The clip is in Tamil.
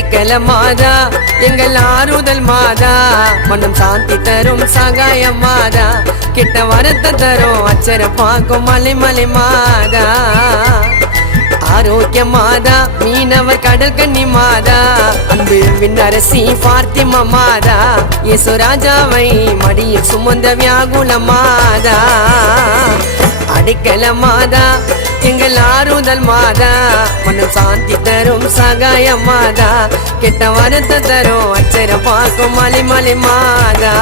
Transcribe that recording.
அடிக்கல மாதா எங்கள் ஆறுதல் மாதா மனம் சாந்தி தரும் சகாயம் மாதா கிட்ட வரத்தை தரும் அச்சர பார்க்கும் மலை மலை மாதா ஆரோக்கிய மாதா மீனவர் கடல் கன்னி மாதா அன்பு விண்ணரசி பார்த்திமா மாதா இயேசு ராஜாவை மடியில் சுமந்த வியாகுல மாதா அடிக்கல மாதா எங்கள் ஆறுதல் மாதா மனம் சாந்தி தரும் சகாயம் மாதா கெட்ட வரத்தை தரும் அச்சர பார்க்கும் மலை மலை மாதா